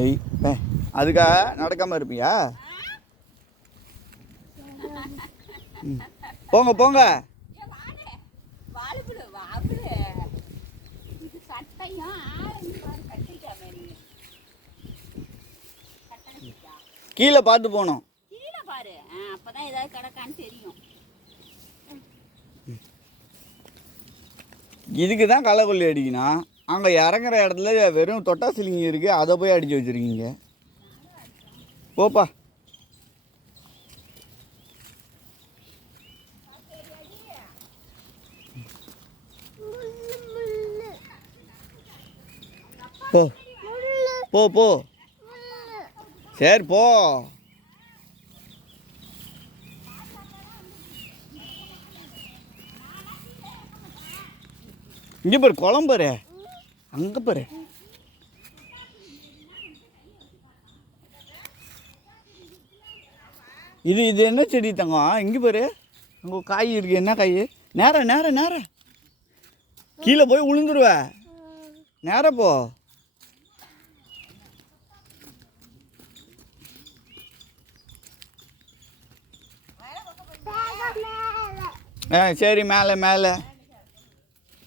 ஏய் அதுக்காக நடக்காமல் இருப்பியா? போங்க போங்க. கீழே பார்த்து போனோம். கீழே பாரு, அப்பதான் ஏதாவது கிடக்கான்னு தெரியும். இதுக்கு தான் களைக்கொல்லி அடிக்கணும். அங்கே இறங்குற இடத்துல வெறும் தொட்டா சிலிங்கி இருக்குது, அதை போய் அடித்து வச்சுருக்கீங்க. போப்பா. போ போ போ. சரி போ. இங்கே பாரு குளம் பாரு, அங்கே பாரு. இது இது என்ன செடி தங்கம்? இங்கே பாரு, அங்கே காய் இருக்கு. என்ன காய்? நேர நேர நேர கீழே போய் விழுந்துருவ. நேர போ. சரி மேலே மேலே.